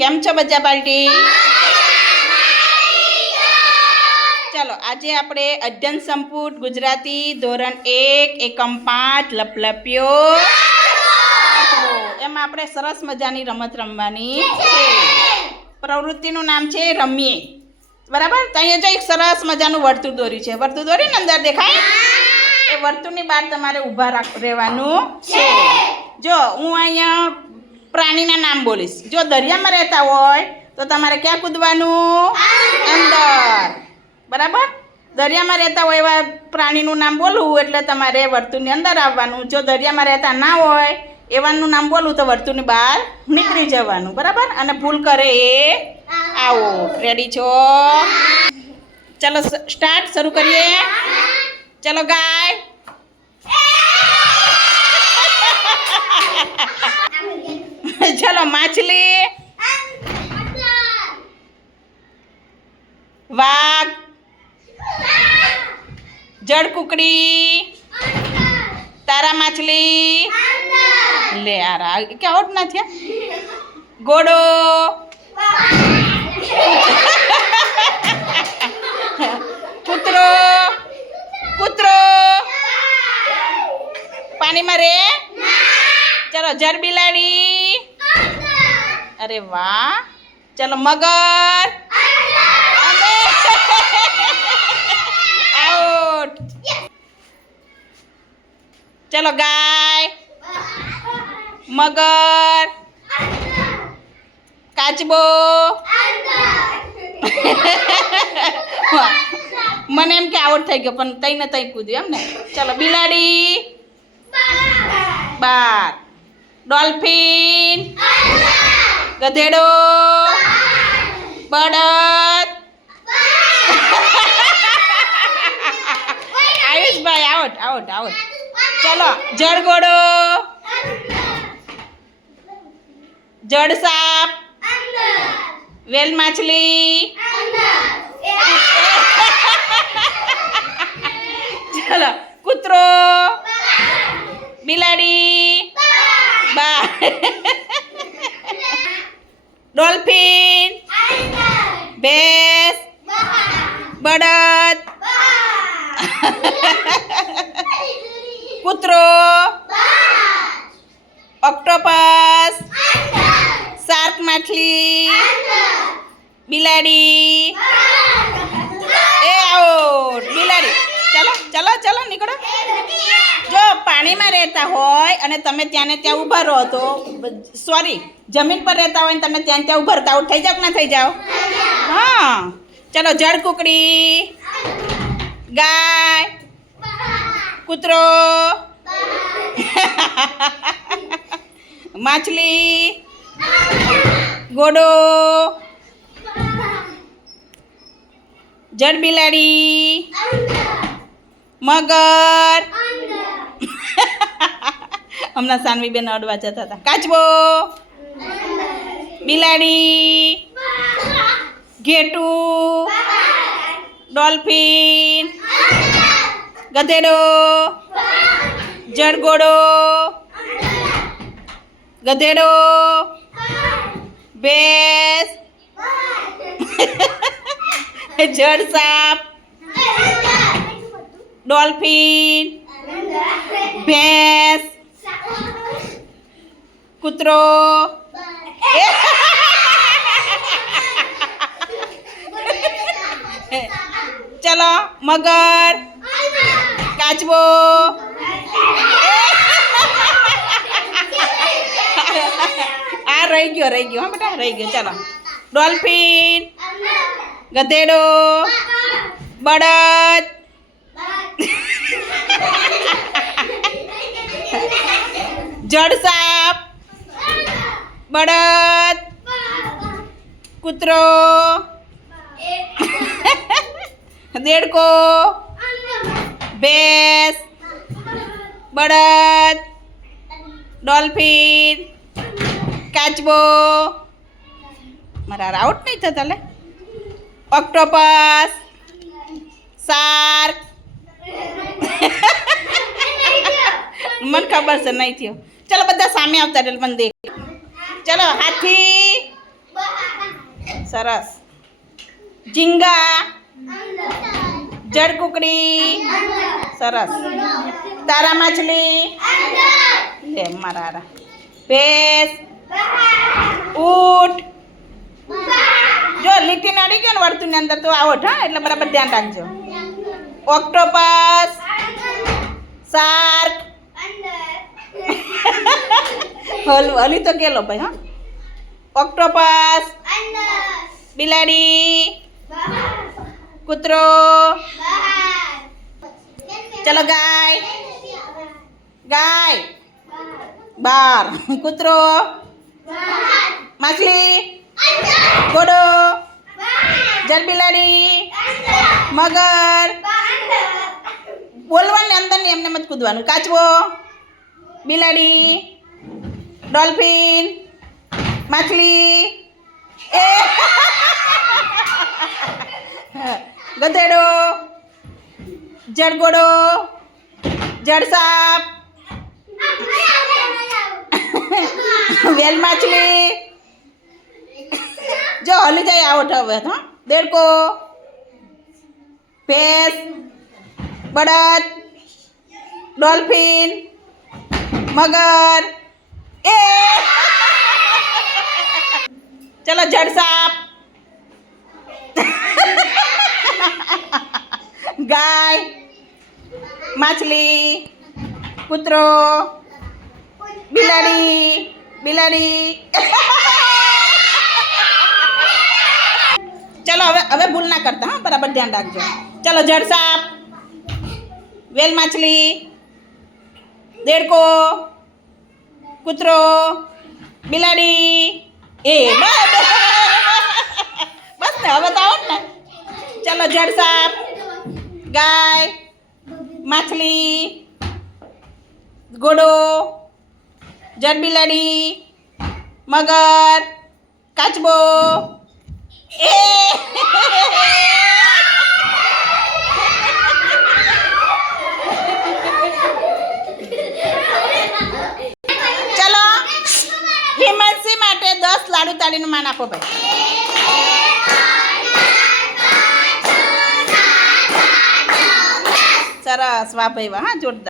કેમ છો બચ્ચા પાર્ટી? ચાલો આજે આપણે અધ્યયન સંપુટ ગુજરાતી ધોરણ 1 એકમ 5 લપલપ્યો એમાં આપણે સરસ મજાની રમત રમવાની છે. પ્રવૃત્તિનું નામ છે રમીએ. બરાબર? તો અહીંયા જો એક સરસ મજાનું વર્તુળ દોર્યું છે. વર્તુળ દોરીને અંદર દેખાય? એ વર્તુળની બહાર તમારે ઊભા રહેવાનું છે. જો હું અહીંયા પ્રાણીના નામ બોલીશ. જો દરિયામાં રહેતા હોય તો તમારે ક્યાં કૂદવાનું? અંદર. બરાબર? દરિયામાં રહેતા હોય એવા પ્રાણીનું નામ બોલવું એટલે તમારે વર્તુળની અંદર આવવાનું. જો દરિયામાં રહેતા ના હોય એવાનું નામ બોલવું તો વર્તુળની બહાર નીકળી જવાનું. બરાબર? અને ભૂલ કરે એ આવો. રેડી છો? ચલો સ્ટાર્ટ શરૂ કરીએ. ચલો ગાય. ચલો માછલી. વાઘ. જળ કુકડી. તારા માછલી. લે આરા કે આઉટ ના થયા. ઘોડો. કૂતરો. કૂતરો પાણીમાં રે. ચલો જળ બિલાડી. અરે વાહ. ચલો મગર. આઉટ. ચલો ગાય. મગર. કાચબો. મને એમ કે આઉટ થઈ ગયો પણ તઈ ને તઈ કૂદ્યું એમ ને. ચલો બિલાડી. બાર. ડોલ્ફિન. ગધેડો. બળદ. આયુષભાઈ આઉટ આઉટ આઉટ. ચલો જળઘોડો. જળ સાપ. વેલ માછલી. ચલો કૂતરો. બિલાડી. બા. ડોલ્ફિન. ભેંસ. બળદ. કૂતરો. ઓક્ટોપસ. શાર્ક માછલી. બિલાડી. એ આઉટ. બિલાડી. ચલો ચલો ચલો નીકળો. જો પાણીમાં રહેતા હોય અને તમે ત્યાં ને ત્યાં ઊભા રહો તો સોરી જમીન પર રહેતા હોય ને તમે ત્યાં ત્યાં ઊભા રહેતા આઉટ થઈ જાઓ કે ના થઈ જાઓ? હા. ચલો જળ કુકડી. ગાય. કૂતરો. માછલી. ઘોડો. જળ બિલાડી. મગર. હમણાં સાનવી બેન અડવા જતા હતા. કાચબો. બિલાડી. ઘેટું. ડોલ્ફિન. ગધેડો. જળઘોડો. ગધેડો. ભેંસ. જળ સાપ. ડોલ્ફિન. ભેંસ. કૂતરો. ચલો મગર. કાચબો. આ રહી ગયો હા બેટા રહી ગયો. ચલો ડોલ્ફિન. ગધેડો. બળદ. જળ સાપ. બળદ. કૂતરો. દેડકો. ભેંસ. બળદ. ડોલ્ફિન. કાચબો. મારા આઉટ નહીં થતા લે. ઓક્ટોપસ. શાર્ક. મને ખબર છે નહીં થયો. ચલો બધા સામે આવતા એટલે મને દેખ. ચલો હાથી. સરસ. ઝીંગા. જળકુકડી. સરસ. તારા માછલી. લે મારા. ભેંસ. ઊંટ. જો લીટી નડી ગયો ને વર્તુળની અંદર તો આવટ, હા, એટલે બરાબર ધ્યાન રાખજો. ઓક્ટોપસ. શાર્ક. હલી તો ગેલો ભાઈ, હા. ઓક્ટોપસ. બિલાડી. કૂતરો. ચલો ગાય. ગાય બાર. કૂતરો. માછલી. ઘોડો. જલબિલાડી. મગર. બોલવાની અંદર ને એમને મત કૂદવાનું. કાચબો. બિલાડી. ડોલ્ફિન. માછલી. એ ગધેડો. જળગોડો. જળસાપ. વેલ માછલી. જો હલી જાય આવટ હવે, હા. દેડકો. ભેંસ. બળદ. ડોલ્ફિન. મગર. એ ચલો જળસાપ. ગાય. માછલી. કૂતરો. બિલાડી. બિલાડી. ચલો હવે ભૂલ ના કરતા, હા, બરાબર ધ્યાન રાખજો. ચલો જળસાપ. વેલ માછલી. દેડકો. કૂતરો. બિલાડી. એ બસ ને, હવે તો આવો ને. ચલો જળસાપ. ગાય. માછલી. ઘોડો. જળબિલાડી. મગર. કાચબો. એ ચલો હિમાંશી માટે 10 લાડુ તાળીનું માન આપો ભાઈ. સરસ, વાહ ભાઈ વાહ, હા, જોરદાર.